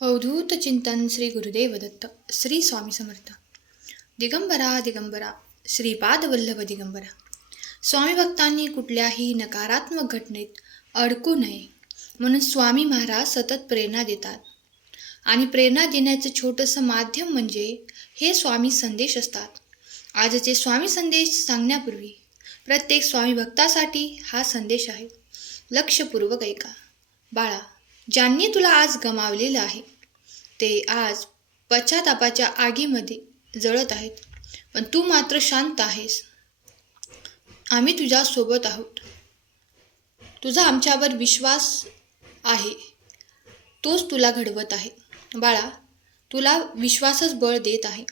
अवधूत चिंतन श्री गुरुदेव दत्त श्री स्वामी समर्थ. दिगंबरा दिगंबरा श्रीपाद वल्लभ दिगंबरा. स्वामी भक्तांनी कुठल्याही नकारात्मक घटनेत अडकू नये म्हणून स्वामी महाराज सतत प्रेरणा देतात. आणि प्रेरणा देण्याचं छोटंसं माध्यम म्हणजे हे स्वामी संदेश असतात. आजचे स्वामी संदेश सांगण्यापूर्वी प्रत्येक स्वामी भक्तासाठी हा संदेश आहे. लक्षपूर्वक ऐका. बाळा, ज्यांनी तुला आज गमावलेलं आहे ते आज पश्चातापाच्या आगीमध्ये जळत आहेत, पण तू मात्र शांत आहेस. आम्ही तुझ्या सोबत आहोत. तुझा आमच्यावर विश्वास आहे, तोच तुला घडवत आहे. बाळा, तुला विश्वासच बळ देत आहे.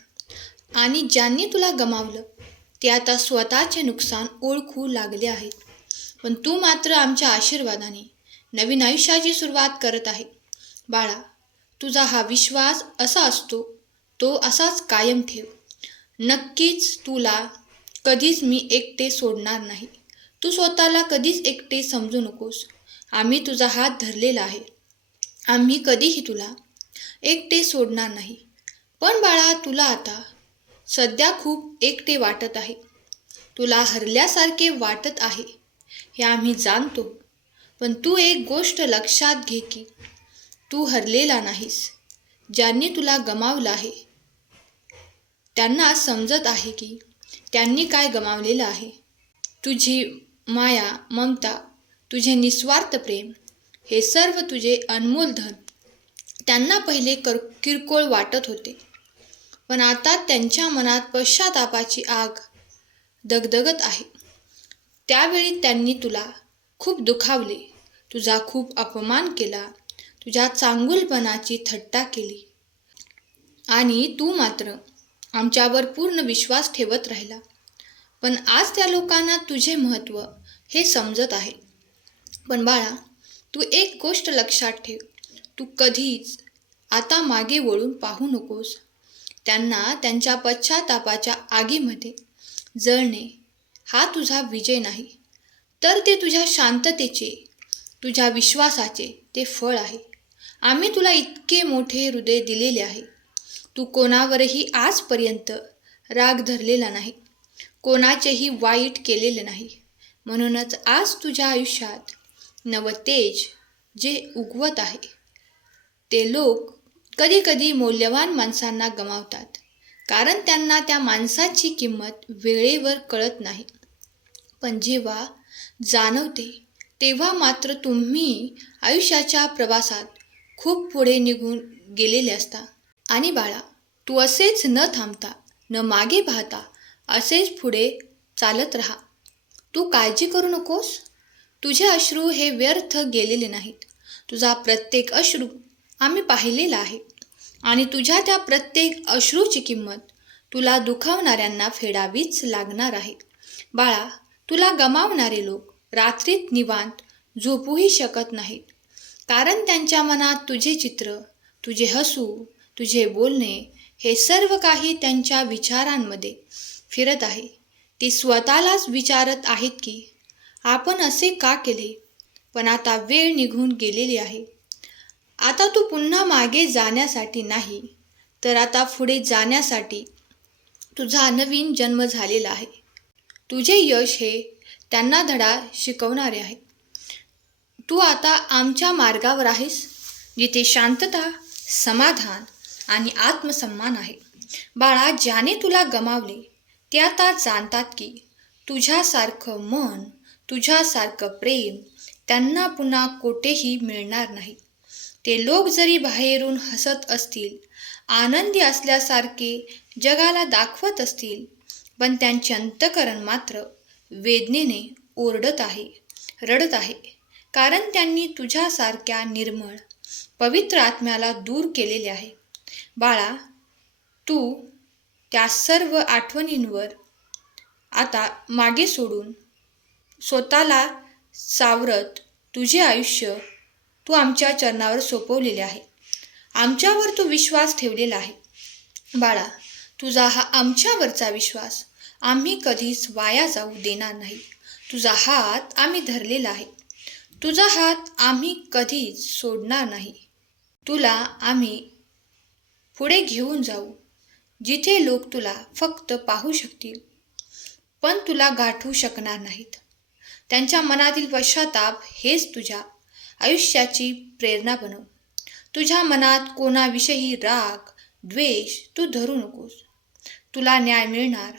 आणि ज्यांनी तुला गमावलं ते आता स्वतःचे नुकसान ओळखू लागले आहेत, पण तू मात्र आमच्या आशीर्वादाने नवीन आयुष्याची सुरुवात करत आहे. बाळा, तुझा हा विश्वास असा असतो तो असाच कायम ठेव. नक्कीच तुला कधीच मी एकटे सोडणार नाही. तू स्वतःला कधीच एकटे समजू नकोस. आम्ही तुझा हात धरलेला आहे. आम्ही कधीही तुला एकटे सोडणार नाही. पण बाळा, तुला आता सध्या खूप एकटे वाटत आहे. तुला हरल्यासारखे वाटत आहे हे आम्ही जाणतो. पण तू एक गोष्ट लक्षात घे की तू हरलेला नाहीस. ज्यांनी तुला गमावलं आहे त्यांना समजत आहे की त्यांनी काय गमावलेलं आहे. तुझी माया, ममता, तुझे निस्वार्थ प्रेम हे सर्व तुझे अनमोल धन त्यांना पहिले किरकोळ वाटत होते, पण आता त्यांच्या मनात पश्चातापाची आग दगदगत आहे. त्यावेळी त्यांनी तुला खूप दुखावले, तुझा खूप अपमान केला, तुझ्या चांगुलपणाची थट्टा केली, आणि तू मात्र आमच्यावर पूर्ण विश्वास ठेवत राहिला. पण आज त्या लोकांना तुझे महत्त्व हे समजत आहे. पण बाळा, तू एक गोष्ट लक्षात ठेव. तू कधीच आता मागे वळून पाहू नकोस. त्यांना त्यांच्या पश्चातापाच्या आगीमध्ये जळणे हा तुझा विजय नाही, तर ते तुझ्या शांततेचे, तुझ्या विश्वासाचे ते फळ आहे. आम्ही तुला इतके मोठे हृदय दिलेले आहे. तू कोणावरही आजपर्यंत राग धरलेला नाही, कोणाचेही वाईट केलेले नाही. म्हणूनच आज तुझ्या आयुष्यात नवतेज जे उगवत आहे. ते लोक कधीकधी मौल्यवान माणसांना गमावतात, कारण त्यांना त्या माणसाची किंमत वेळेवर कळत नाही. पण जेव्हा जाणवते तेव्हा मात्र तुम्ही आयुष्याच्या प्रवासात खूप पुढे निघून गेलेले असता. आणि बाळा, तू असेच न थांबता, न मागे पाहता असेच पुढे चालत राहा. तू काळजी करू नकोस. तुझे अश्रू हे व्यर्थ गेलेले नाहीत. तुझा प्रत्येक अश्रू आम्ही पाहिलेला आहे, आणि तुझ्या त्या प्रत्येक अश्रूची किंमत तुला दुखावणाऱ्यांना फेडावीच लागणार आहे. बाळा, तुला गमावणारे लोक रात्रीत निवांत झोपूही शकत नाहीत, कारण त्यांच्या मनात तुझे चित्र, तुझे हसू, तुझे बोलणे हे सर्व काही त्यांच्या विचारांमध्ये फिरत आहे. ते स्वतःलाच विचारत आहेत की आपण असे का केले. पण आता वेळ निघून गेलेली आहे. आता तू पुन्हा मागे जाण्यासाठी नाही, तर आता पुढे जाण्यासाठी तुझा नवीन जन्म झालेला आहे. तुझे यश हे त्यांना धडा शिकवणारे आहे. तू आता आमच्या मार्गावर आहेस, जिथे शांतता, समाधान आणि आत्मसन्मान आहे. बाळा, ज्याने तुला गमावले ते आता जाणतात की तुझ्यासारखं मन, तुझ्यासारखं प्रेम त्यांना पुन्हा कोठेही मिळणार नाही. ते लोक जरी बाहेरून हसत असतील, आनंदी असल्यासारखे जगाला दाखवत असतील, पण त्यांचे अंतःकरण मात्र वेदनेने ओरडत आहे, रडत आहे, कारण त्यांनी तुझ्यासारख्या निर्मळ, पवित्र आत्म्याला दूर केलेले आहे. बाळा, तू त्या सर्व आठवणींवर आता मागे सोडून स्वतःला सावरत तुझे आयुष्य तू आमच्या चरणावर सोपवलेले आहे. आमच्यावर तू विश्वास ठेवलेला आहे. बाळा, तुझा हा आमच्यावरचा विश्वास आम्ही कधीच वाया जाऊ देणार नाही. तुझा हात आम्ही धरलेला आहे. तुझा हात आम्ही कधीच सोडणार नाही. तुला आम्ही पुढे घेऊन जाऊ, जिथे लोक तुला फक्त पाहू शकतील पण तुला गाठू शकणार नाहीत. त्यांच्या मनातील पश्चाताप हेच तुझ्या आयुष्याची प्रेरणा बनव. तुझ्या मनात कोणाविषयी राग, द्वेष तू धरू नकोस. तुला न्याय मिळणार.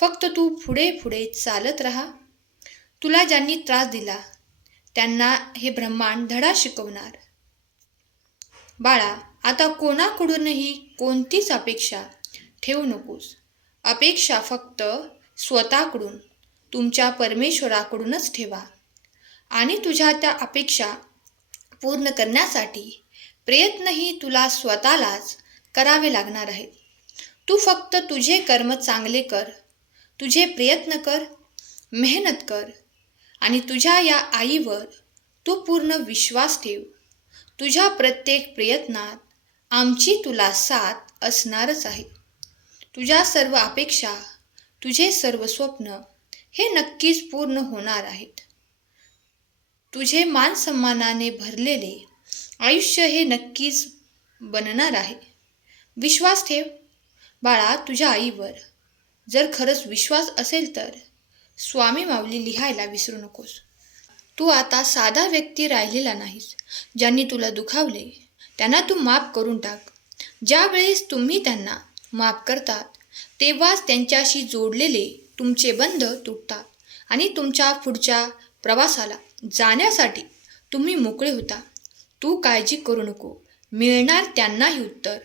फक्त तू पुढे पुढे चालत राहा. तुला ज्यांनी त्रास दिला त्यांना हे ब्रह्मांड धडा शिकवणार. बाळा, आता कोणाकडूनही कोणतीच अपेक्षा ठेवू नकोस. अपेक्षा फक्त स्वतःकडून, तुमच्या परमेश्वराकडूनच ठेवा. आणि तुझ्या त्या अपेक्षा पूर्ण करण्यासाठी प्रयत्नही तुला स्वतःलाच करावे लागणार आहेत. तू फक्त तुझे कर्म चांगले कर, तुझे प्रयत्न कर, मेहनत कर आणि तुझ्या या आईवर तू पूर्ण विश्वास ठेव. तुझ्या प्रत्येक प्रयत्नात आमची तुला साथ असणारच आहे. तुझ्या सर्व अपेक्षा, तुझे सर्व स्वप्न हे नक्कीच पूर्ण होणार आहेत. तुझे मान सन्मानाने भरलेले आयुष्य हे नक्कीच बनणार आहे. विश्वास ठेव. बाळा, तुझ्या आईवर जर खरंच विश्वास असेल तर स्वामी माऊली लिहायला विसरू नकोस. तू आता साधा व्यक्ती राहिलेला नाहीस. ज्यांनी तुला दुखावले त्यांना तू माफ करून टाक. ज्यावेळेस तुम्ही त्यांना माफ करतात तेव्हाच त्यांच्याशी जोडलेले तुमचे बंध तुटतात आणि तुमच्या पुढच्या प्रवासाला जाण्यासाठी तुम्ही मोकळे होता. तू काळजी करू नको, मिळणार त्यांनाही उत्तर.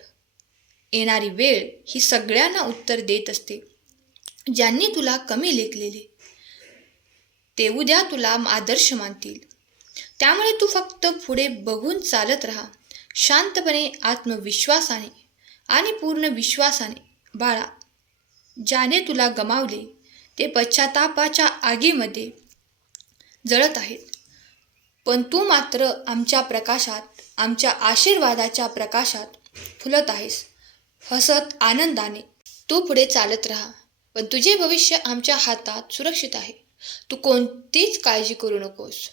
येणारी वेळ ही सगळ्यांना उत्तर देत असते. ज्यांनी तुला कमी लेखलेले ते उद्या तुला आदर्श मानतील. त्यामुळे तू फक्त पुढे बघून चालत राहा, शांतपणे, आत्मविश्वासाने आणि पूर्ण विश्वासाने. बाळा, ज्याने तुला गमावले ते पश्चातापाच्या आगीमध्ये जळत आहेत, पण तू मात्र आमच्या प्रकाशात, आमच्या आशीर्वादाच्या प्रकाशात फुलत आहेस. हसत आनंदाने तू पुढे चालत राहा, पण तुझे भविष्य आमच्या हातात सुरक्षित आहे. तू कोणतीच काळजी करू नकोस.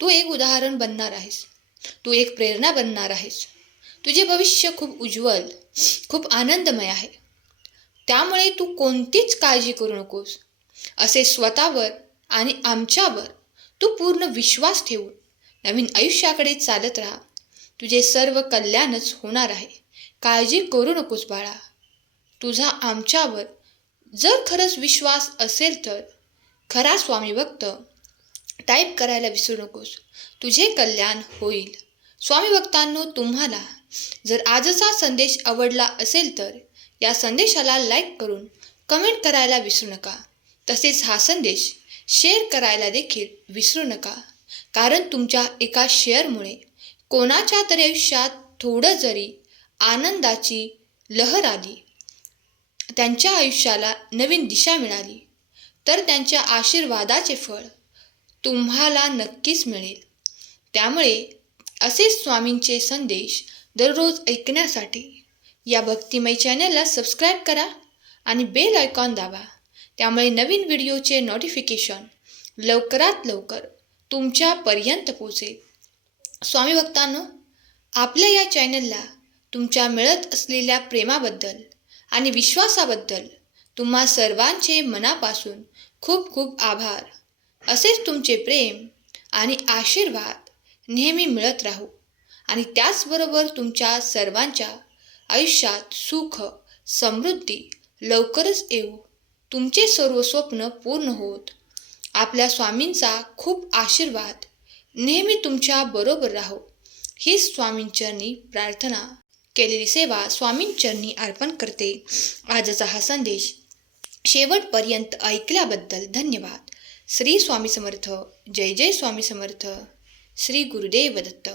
तू एक उदाहरण बनणार आहेस. तू एक प्रेरणा बनणार आहेस. तुझे भविष्य खूप उज्ज्वल, खूप आनंदमय आहे. त्यामुळे तू कोणतीच काळजी करू नकोस. असे स्वतःवर आणि आमच्यावर तू पूर्ण विश्वास ठेवून नवीन आयुष्याकडे चालत राहा. तुझे सर्व कल्याणच होणार आहे. काळजी करू नकोस बाळा. तुझा आमच्यावर जर खरंच विश्वास असेल तर खरा स्वामी भक्त टाईप करायला विसरू नकोस. तुझे कल्याण होईल. स्वामी भक्तांनो, तुम्हाला जर आजचा संदेश आवडला असेल तर या संदेशाला लाईक करून कमेंट करायला विसरू नका. तसेच हा संदेश शेअर करायला देखील विसरू नका. कारण तुमच्या एका शेअरमुळे कोणाच्या तरी आयुष्यात थोडं जरी आनंदाची लहर आली, त्यांच्या आयुष्याला नवीन दिशा मिळाली तर त्यांच्या आशीर्वादाचे फळ तुम्हाला नक्कीच मिळेल. त्यामुळे असे स्वामींचे संदेश दररोज ऐकण्यासाठी या भक्तिमय चॅनलला सबस्क्राईब करा आणि बेल आयकॉन दाबा. त्यामुळे नवीन व्हिडिओचे नोटिफिकेशन लवकरात लवकर तुमच्यापर्यंत पोहोचेल. स्वामी भक्तांनो, आपल्या या चॅनलला तुमच्या मिळत असलेल्या प्रेमाबद्दल आणि विश्वासाबद्दल तुम्हा सर्वांचे मनापासून खूप खूप आभार. असेच तुमचे प्रेम आणि आशीर्वाद नेहमी मिळत राहू आणि त्याचबरोबर तुमच्या सर्वांच्या आयुष्यात सुख, समृद्धी लवकरच येऊ. तुमचे सर्व स्वप्न पूर्ण होत. आपल्या स्वामींचा खूप आशीर्वाद नेहमी तुमच्या बरोबर राहो. ही स्वामींचरणी प्रार्थना. केलेली सेवा स्वामींचरणी अर्पण करते. आजचा हा संदेश शेवटपर्यंत ऐकल्याबद्दल धन्यवाद. श्री स्वामी समर्थ. जय जय स्वामी समर्थ. श्री गुरुदेव दत्त.